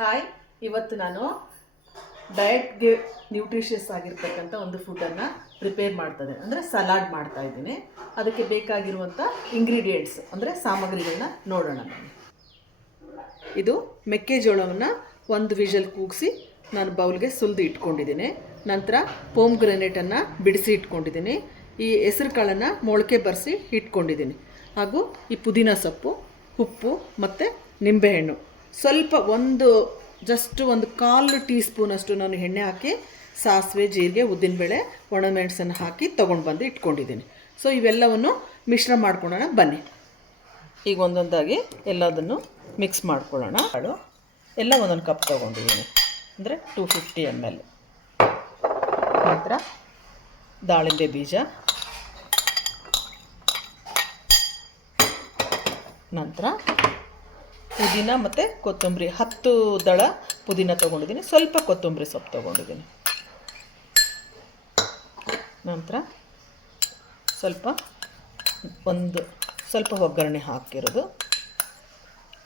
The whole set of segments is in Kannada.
ಹಾಯ್ ಇವತ್ತು ನಾನು ಡಯಟ್ಗೆ ನ್ಯೂಟ್ರಿಷಿಯಸ್ ಆಗಿರ್ತಕ್ಕಂಥ ಒಂದು ಫುಡ್ಡನ್ನು ಪ್ರಿಪೇರ್ ಮಾಡ್ತಾ ಇದ್ದೀನಿ ಅಂದರೆ ಸಲಾಡ್ ಮಾಡ್ತಾ ಇದ್ದೀನಿ. ಅದಕ್ಕೆ ಬೇಕಾಗಿರುವಂಥ ಇಂಗ್ರೀಡಿಯೆಂಟ್ಸ್ ಅಂದರೆ ಸಾಮಗ್ರಿಗಳನ್ನ ನೋಡೋಣ ನಾನು ಇದು ಮೆಕ್ಕೆಜೋಳವನ್ನು ಒಂದು ವಿಷಲ್ ಕೂಗಿಸಿ ನಾನು ಬೌಲ್ಗೆ ಸುಲಿದು ಇಟ್ಕೊಂಡಿದ್ದೀನಿ. ನಂತರ ಪೋಮ್ ಗ್ರೆನೇಟನ್ನು ಬಿಡಿಸಿ ಇಟ್ಕೊಂಡಿದ್ದೀನಿ. ಈ ಹೆಸರು ಕಾಳನ್ನು ಮೊಳಕೆ ಬರೆಸಿ ಇಟ್ಕೊಂಡಿದ್ದೀನಿ. ಹಾಗೂ ಈ ಪುದೀನ ಸೊಪ್ಪು, ಉಪ್ಪು ಮತ್ತು ನಿಂಬೆಹಣ್ಣು. ಸ್ವಲ್ಪ ಒಂದು ಜಸ್ಟ್ ಒಂದು ಕಾಲು ಟೀ ಸ್ಪೂನಷ್ಟು ನಾನು ಎಣ್ಣೆ ಹಾಕಿ, ಸಾಸಿವೆ, ಜೀರಿಗೆ ಉದ್ದಿನಬೇಳೆ ಒಣಮೆಣಸನ್ನು ಹಾಕಿ ತೊಗೊಂಡು ಬಂದು ಇಟ್ಕೊಂಡಿದ್ದೀನಿ. ಸೊ ಇವೆಲ್ಲವನ್ನು ಮಿಶ್ರ ಮಾಡ್ಕೊಳ್ಳೋಣ, ಬನ್ನಿ. ಈಗ ಒಂದೊಂದಾಗಿ ಎಲ್ಲದನ್ನು ಮಿಕ್ಸ್ ಮಾಡ್ಕೊಳ್ಳೋಣ. ಹಾಳು ಎಲ್ಲ ಒಂದೊಂದು ಕಪ್ ತೊಗೊಂಡಿದ್ದೀನಿ. ಅಂದರೆ ಟೂ ಫಿಫ್ಟಿ ಎಂ ಎಲ್ ನಂತರ ದಾಳಿಂಬೆ ಬೀಜ. ನಂತರ ಪುದೀನ ಮತ್ತು ಕೊತ್ತಂಬರಿ. ಹತ್ತು ದಳ ಪುದೀನ ತೊಗೊಂಡಿದ್ದೀನಿ. ಸ್ವಲ್ಪ ಕೊತ್ತಂಬರಿ ಸೊಪ್ಪು ತೊಗೊಂಡಿದ್ದೀನಿ. ನಂತರ ಸ್ವಲ್ಪ ಒಂದು ಸ್ವಲ್ಪ ಒಗ್ಗರಣೆ ಹಾಕಿರೋದು.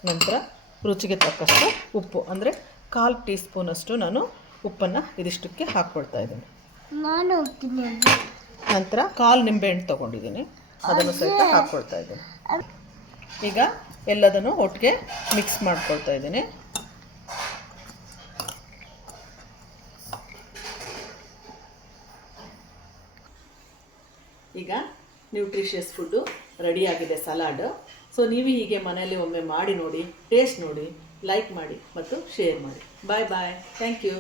ನಂತರ ರುಚಿಗೆ ತಕ್ಕಷ್ಟು ಉಪ್ಪು. ಅಂದರೆ ಕಾಲು ಟೀ ಸ್ಪೂನಷ್ಟು ನಾನು ಉಪ್ಪನ್ನು ಇದಿಷ್ಟಕ್ಕೆ ಹಾಕ್ಕೊಳ್ತಾ ಇದ್ದೀನಿ. ನಂತರ ಕಾಲು ನಿಂಬೆಹಣ್ಣು ತೊಗೊಂಡಿದ್ದೀನಿ. ಅದನ್ನು ಸ್ವಲ್ಪ ಹಾಕ್ಕೊಳ್ತಾ ಇದ್ದೀನಿ. ಈಗ ಎಲ್ಲದನ್ನು ಒಟ್ಟಿಗೆ ಮಿಕ್ಸ್ ಮಾಡ್ಕೊಳ್ತಾ ಇದ್ದೀನಿ. ಈಗ ನ್ಯೂಟ್ರಿಷಿಯಸ್ ಫುಡ್ಡು ರೆಡಿಯಾಗಿದೆ ಸಲಾಡ್ ಸೊ ನೀವು ಹೀಗೆ ಮನೆಯಲ್ಲಿ ಒಮ್ಮೆ ಮಾಡಿ ನೋಡಿ ಟೇಸ್ಟ್ ನೋಡಿ ಲೈಕ್ ಮಾಡಿ ಮತ್ತು ಶೇರ್ ಮಾಡಿ. ಬಾಯ್ ಬಾಯ್ ಥ್ಯಾಂಕ್ ಯು